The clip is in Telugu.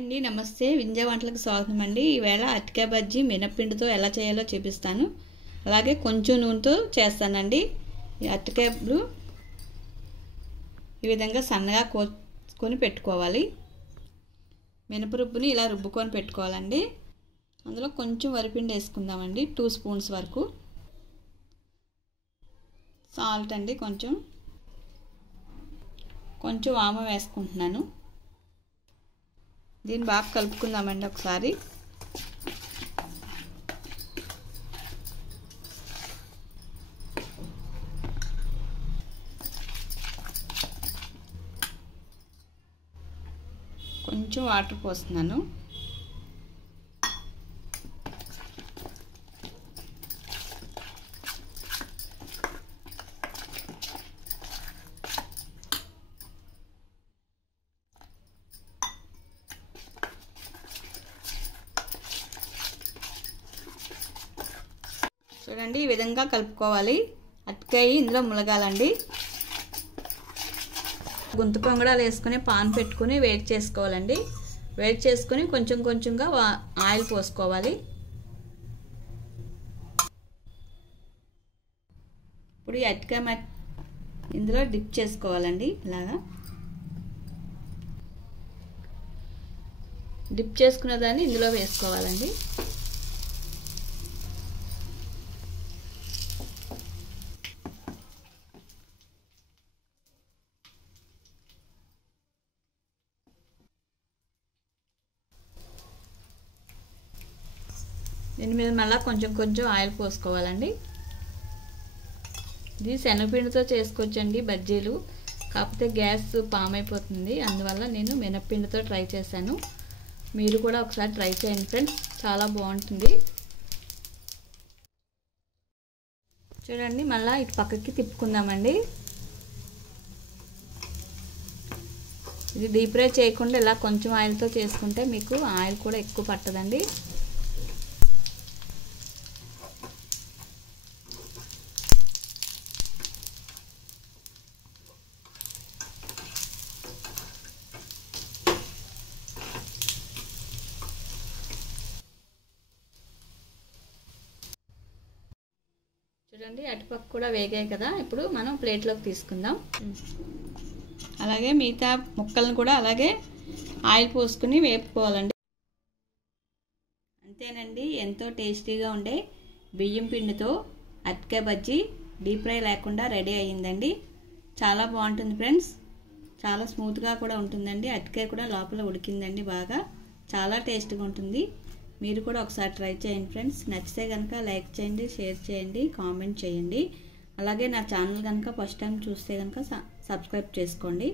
అండి, నమస్తే. వింజ వంటలకు స్వాగతం అండి. ఈవేళ అరటికాయ బజ్జీ మినప్పిండితో ఎలా చేయాలో చూపిస్తాను. అలాగే కొంచెం నూనెతో చేస్తానండి. ఈ అరటికాయలు ఈ విధంగా సన్నగా కోసుకొని పెట్టుకోవాలి. మినపరుబ్బుని ఇలా రుబ్బుకొని పెట్టుకోవాలండి. అందులో కొంచెం వరిపిండి వేసుకుందామండి, 2 స్పూన్స్ వరకు. సాల్ట్ అండి, కొంచెం వాము వేసుకుంటున్నాను. దీన్ని బాగా కలుపుకుందామండి ఒకసారి. కొంచెం వాటర్ పోస్తున్నాను. చూడండి, ఈ విధంగా కలుపుకోవాలి. అరటికాయ ఇందులో ములగాలండి. గుంత పొంగడాలు వేసుకుని పాన్ పెట్టుకుని వేడి చేసుకోవాలండి. వేడి చేసుకుని కొంచెంగా ఆయిల్ పోసుకోవాలి. ఇప్పుడు ఈ అరటికాయ ఇందులో డిప్ చేసుకోవాలండి. ఇలాగా డిప్ చేసుకున్న దాన్ని ఇందులో వేసుకోవాలండి. దీని మీద మళ్ళీ కొంచెం ఆయిల్ పోసుకోవాలండి. ఇది శనగపిండితో చేసుకోవచ్చండి బజ్జీలు, కాకపోతే గ్యాస్ పామ్ అయిపోతుంది. అందువల్ల నేను మినప్పిండితో ట్రై చేశాను. మీరు కూడా ఒకసారి ట్రై చేయండి ఫ్రెండ్స్, చాలా బాగుంటుంది. చూడండి, మళ్ళీ ఇటు పక్కకి తిప్పుకుందామండి. ఇది డీప్ ఫ్రై చేయకుండా ఇలా కొంచెం ఆయిల్తో చేసుకుంటే మీకు ఆయిల్ కూడా ఎక్కువ పట్టదండి. చూడండి, అటుపక్క కూడా వేగాయి కదా. ఇప్పుడు మనం ప్లేట్లోకి తీసుకుందాం. అలాగే మిగతా ముక్కలను కూడా అలాగే ఆయిల్ పోసుకుని వేపుకోవాలండి. అంతేనండి, ఎంతో టేస్టీగా ఉండే బియ్యం పిండితో అరటికాయ బజ్జీ డీప్ ఫ్రై లేకుండా రెడీ అయ్యిందండి. చాలా బాగుంటుంది ఫ్రెండ్స్, చాలా స్మూత్గా కూడా ఉంటుందండి. అరటికాయ కూడా లోపల ఉడికిందండి బాగా. చాలా టేస్ట్గా ఉంటుంది. మీరు కూడా ఒకసారి ట్రై చేయండి ఫ్రెండ్స్. నచ్చితే కనుక లైక్ చేయండి, షేర్ చేయండి, కామెంట్ చేయండి. అలాగే నా ఛానల్ కనుక ఫస్ట్ టైం చూస్తే కనుక సబ్స్క్రైబ్ చేసుకోండి.